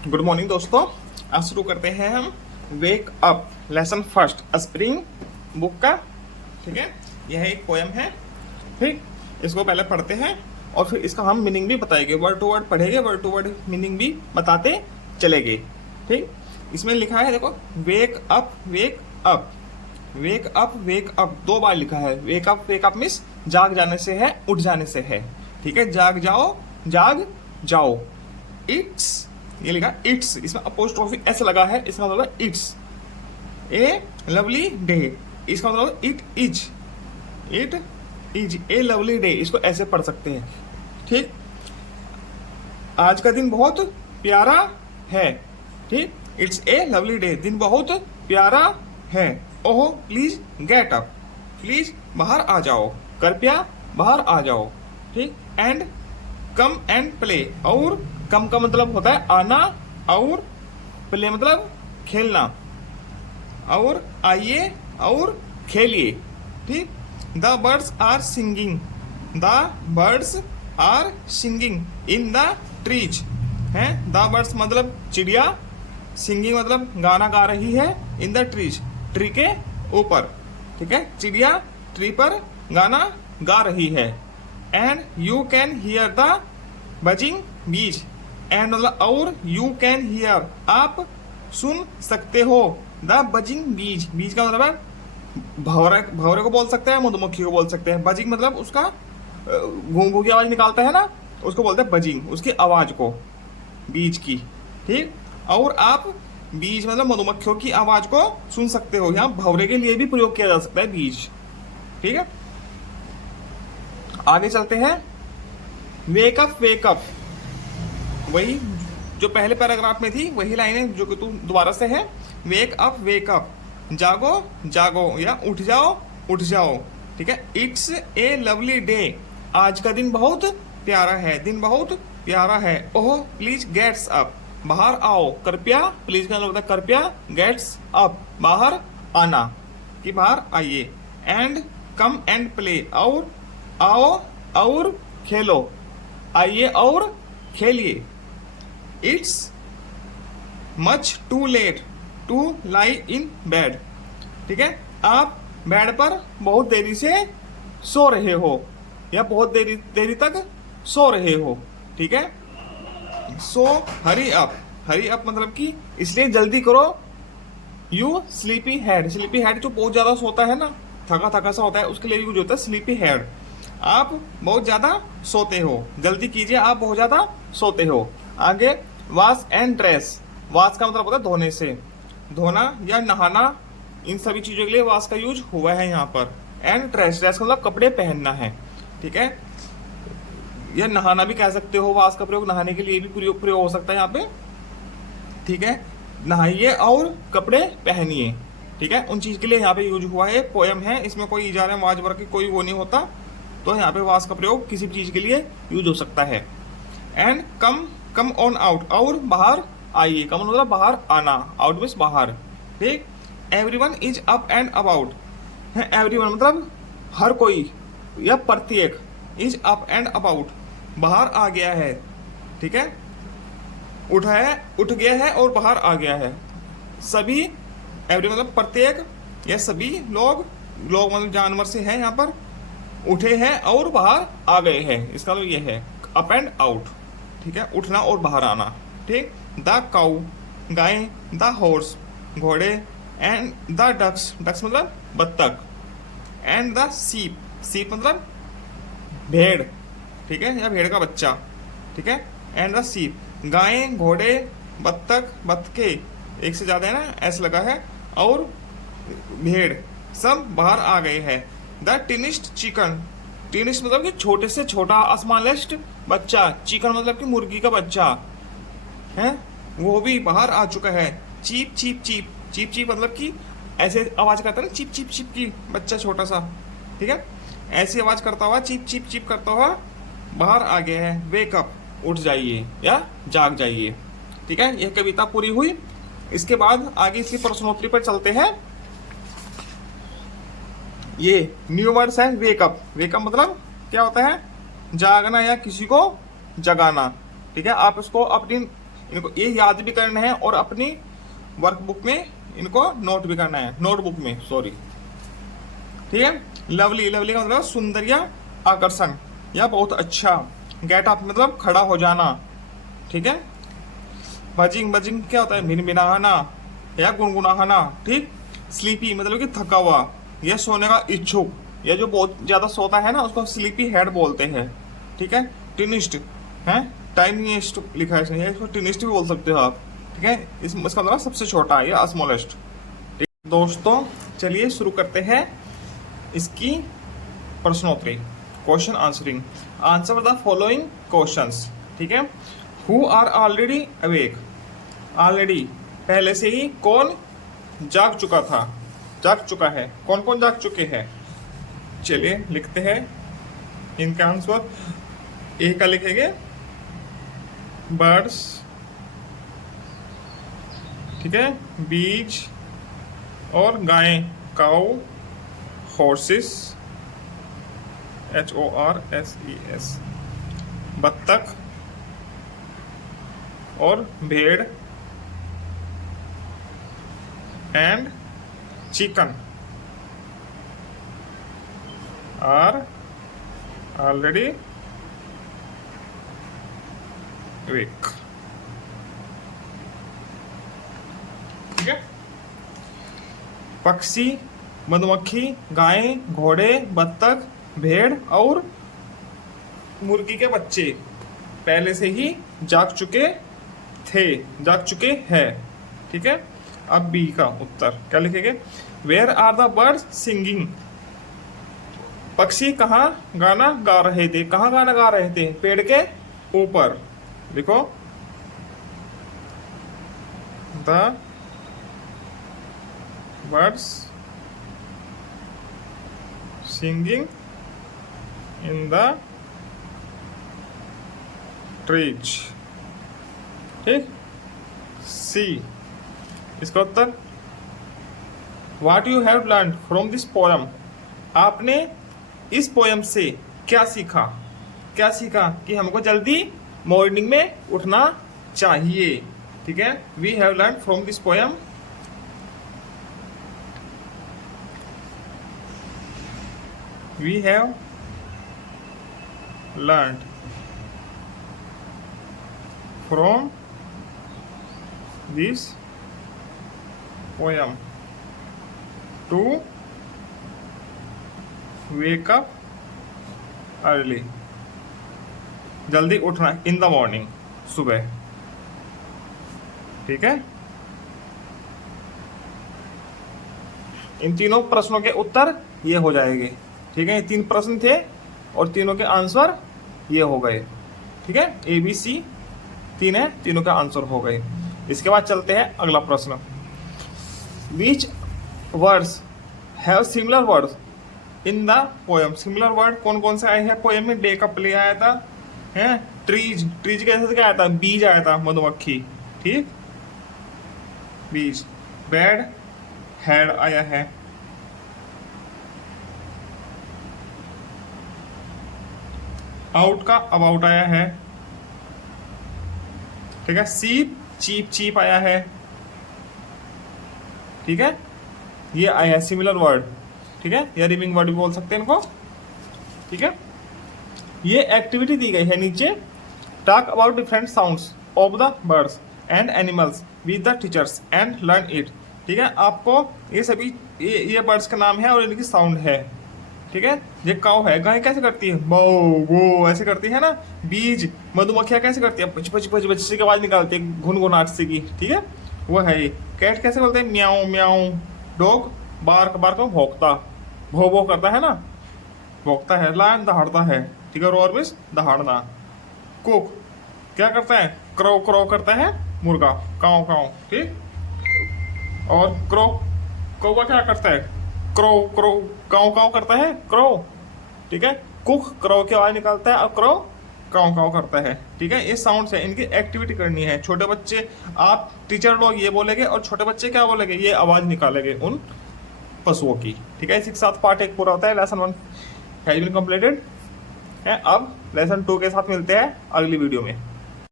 Good morning दोस्तों। आज शुरू करते हैं हम wake up lesson first spring book का। ठीक है, यह एक पोयम है। ठीक, इसको पहले पढ़ते हैं और फिर इसका हम मीनिंग भी बताएंगे, वर्ड टू वर्ड पढ़ेंगे, वर्ड टू वर्ड मीनिंग भी बताते चलेंगे। ठीक, इसमें लिखा है देखो, wake up wake up wake up wake up, दो बार लिखा है। वेक अप मीन्स जाग जाने से है, उठ जाने से है। ठीक है, जाग जाओ, जाग जाओ। इट्स, ये लिखा इट्स, इसमें अपोस्ट्रोफी एस लगा है, इसका मतलब इट्स ए लवली डे। इसका मतलब it is a lovely day, इसको ऐसे पढ़ सकते हैं। ठीक, आज का दिन बहुत प्यारा है। ठीक, इट्स ए लवली डे, दिन बहुत प्यारा है। Oh please get up, please बाहर आ जाओ, कृपया बाहर आ जाओ। ठीक, एंड कम एंड प्ले, और कम का मतलब होता है आना, और प्ले मतलब खेलना, और आइए और खेलिए। ठीक, the birds are singing, the birds are singing in the trees है। द बर्ड्स मतलब चिड़िया, सिंगिंग मतलब गाना गा रही है, इन द ट्रीज ट्री के ऊपर। ठीक है, चिड़िया ट्री पर गाना गा रही है। And you can hear the buzzing बीज, एंड मतलब और, यू कैन हियर आप सुन सकते हो, द बजिंग बीज, बीज का मतलब है भौरे, भौरे को बोल सकते हैं, मधुमक्खी को बोल सकते हैं। बजिंग मतलब उसका घूं घूं की आवाज निकालता है ना, उसको बोलते हैं बजिंग, उसकी आवाज को, बीज की। ठीक, और आप बीज मतलब मधुमक्खियों की आवाज को सुन सकते हो। यहाँ भौरे के लिए भी प्रयोग किया जा सकता है बीज। ठीक है, आगे चलते हैं। वेक अप, वही जो पहले पैराग्राफ में थी वही लाइनें जो कि तू दोबारा से है। वेक अप, जागो जागो, या उठ जाओ उठ जाओ। ठीक है, इट्स ए लवली डे, आज का दिन बहुत प्यारा है, दिन बहुत प्यारा है। ओह प्लीज गेट्स अप, बाहर आओ, कृपया, प्लीज का मतलब कृपया, गेट्स अप बाहर आना, कि बाहर आइए। एंड कम एंड प्ले, और आओ और खेलो, आइए और खेलिए। It's much too late to lie in bed, ठीक है, आप बेड पर बहुत देरी से सो रहे हो, या बहुत देरी तक सो रहे हो। ठीक है, सो हरी अप मतलब कि इसलिए जल्दी करो। You sleepy head, sleepy head जो बहुत ज्यादा सोता है ना, थका थका सा होता है, उसके लिए यूज होता है स्लीपी हेड। आप बहुत ज्यादा सोते हो, जल्दी कीजिए, आप बहुत ज्यादा सोते हो। आगे वॉश एंड ड्रेस, वॉश का मतलब होता है धोने से, धोना या नहाना, इन सभी चीजों के लिए वॉश का यूज हुआ है यहाँ पर। एंड ड्रेस, ड्रेस का मतलब कपड़े पहनना है। ठीक है, या नहाना भी कह सकते हो, वॉश का प्रयोग नहाने के लिए भी प्रयोग हो सकता है यहाँ पे। ठीक है, नहाइए और कपड़े पहनिए। ठीक है, उन चीज के लिए यहाँ पे यूज हुआ है। पोयम है, इसमें कोई इजारा वाज वर्ग की कोई वो नहीं होता, तो यहाँ पे वास का प्रयोग किसी भी चीज के लिए यूज हो सकता है। एंड कम ऑन आउट, और बाहर आइए, कम मतलब बाहर आना, आउट मीन्स बाहर। ठीक, everyone is up and about है, एवरीवन मतलब हर कोई या प्रत्येक, इज अप एंड अबाउट बाहर आ गया है। ठीक है, उठ गया है और बाहर आ गया है। सभी, एवरी मतलब प्रत्येक या सभी लोग, लोग मतलब जानवर से है, यहाँ पर उठे हैं और बाहर आ गए हैं, इसका मतलब ये है अप एंड आउट। ठीक है, उठना और बाहर आना। ठीक, the cow guy, the horse घोड़े, एंड द डक्स, डक्स मतलब बत्तख, एंड द सीप, सीप मतलब भेड़। ठीक है, या भेड़ का बच्चा। ठीक है, एंड द सीप, गाय घोड़े बत्तख बत्तखे, एक से ज्यादा है ना, ऐसा लगा है, और भेड़ सब बाहर आ गए हैं। द टिनिस्ट चिकन, टिनिस्ट मतलब कि छोटे से छोटा, स्मॉलेस्ट बच्चा, चिकन मतलब कि मुर्गी का बच्चा है, वो भी बाहर आ चुका है। Cheap cheap cheap, cheap cheap मतलब कि ऐसे आवाज करता है ना, चिप चिप चिप की, बच्चा छोटा सा। ठीक है, ऐसी आवाज करता हुआ, चिप चिप चिप करता हुआ बाहर आ गया है। वेकअप, उठ जाइए या जाग जाइए। ठीक है, यह कविता पूरी हुई। इसके बाद आगे इसकी प्रश्नोत्तरी पर चलते हैं। ये न्यू वर्ड्स है। वेकअप, वेकअप मतलब क्या होता है, जागना या किसी को जगाना। ठीक है, आप इसको अपनी इनको ये याद भी करना है और अपनी वर्कबुक में इनको नोट भी करना है, नोटबुक में, सॉरी। ठीक है। लवली, लवली का मतलब सुंदर या आकर्षण या बहुत अच्छा। गेट अप मतलब खड़ा हो जाना। ठीक है। बजिंग, बजिंग क्या होता है? भिनभिनाना या गुनगुनाना। ठीक। स्लीपी मतलब कि थका हुआ या सोने का इच्छुक, या जो बहुत ज्यादा सोता है ना उसको स्लीपी हेड बोलते हैं। ठीक है। टिनिस्ट है, टाइनीस्ट लिखा है इसमें, इसको टिनिस्ट भी बोल सकते हो आप। ठीक है। इसका मतलब सबसे छोटा या स्मॉलेस्ट। ठीक। दोस्तों चलिए शुरू करते हैं इसकी प्रश्नोत्तरी, question answering. Answer the following questions. ठीक है। Who are already awake, already पहले से ही कौन जाग चुका था, जाग चुका है, कौन कौन जाग चुके हैं। चलिए लिखते हैं इनका आंसर। ए का लिखेंगे बर्ड्स, ठीक है, बीज और गायें, काऊ, हॉर्सेस, HORSES, बत्तख और भेड़, and chicken are already awake। ठीक है। पक्षी, मधुमक्खी, गाय, घोड़े, बत्तख, भेड़ और मुर्गी के बच्चे पहले से ही जाग चुके थे, जाग चुके हैं। ठीक है। अब बी का उत्तर क्या लिखेंगे? Where are the birds singing, पक्षी कहाँ गाना गा रहे थे, कहाँ गाना गा रहे थे? पेड़ के ऊपर। लिखो the birds singing in the trees. ठीक। सी इसका उत्तर what you have learn from this poem, आपने इस पोयम से क्या सीखा, क्या सीखा कि हमको जल्दी मॉर्निंग में उठना चाहिए। ठीक है। We have learn from this poem we have learned from this poem to wake up early, जल्दी उठना इन द मॉर्निंग, सुबह। ठीक है। इन तीनों प्रश्नों के उत्तर ये हो जाएंगे। ठीक है। 3 प्रश्न थे और तीनों के आंसर ये हो गए। ठीक है। ABC 3 है, तीनों का आंसर हो गए। इसके बाद चलते हैं अगला प्रश्न। Which words have similar words in the poem? Similar word कौन कौन से आए हैं पोएम में? डे का प्ले आया था, है, ट्रीज, ट्रीज कैसे क्या आया था? बीज आया था, मधुमक्खी। ठीक। बीज, बैड, हेड आया है, आउट का अबाउट आया है। ठीक है। सीप, चीप, चीप आया है। ठीक है। ये आया है सिमिलर वर्ड। ठीक है। या रिमिंग वर्ड भी बोल सकते हैं इनको। ठीक है। ये एक्टिविटी दी गई है नीचे। Talk about different sounds of the birds and animals with the teachers and learn it. ठीक है। आपको ये सभी ये बर्ड्स का नाम है और इनकी साउंड है। ठीक है। ये काऊ है, गाय कैसे करती है? बो वो ऐसे करती है ना। बीज, मधुमक्खियाँ कैसे करती है? पच पच पच पच की आवाज निकालती है, घुनघुनाहट से की। ठीक है। वो है ये। कैट कैसे बोलते हैं? म्याऊं म्याऊं। डॉग बार्क बार्क भौंकता, भो भो करता है ना, भौंकता है। लायन दहाड़ता है। ठीक है। Row or means दहाड़ना। कुक क्या करता है? क्रो क्रो करता है, मुर्गा, काऊ काऊ। ठीक। और क्रो, कौवा क्या करता है? क्रो क्रो, काऊ काऊ करता है, क्रो। ठीक है। कुक क्रो की आवाज निकालता है और क्रो काऊ काऊ करता है। ठीक है। ये साउंड्स है, इनकी एक्टिविटी करनी है। छोटे बच्चे, आप टीचर लोग ये बोलेंगे और छोटे बच्चे क्या बोलेंगे? ये आवाज निकालेंगे उन पशुओं की। ठीक है। इसी के साथ पार्ट 1 पूरा होता है। लेसन 1 हैज बीन कंप्लीटेड है। अब लेसन 2 के साथ मिलते हैं अगली वीडियो में।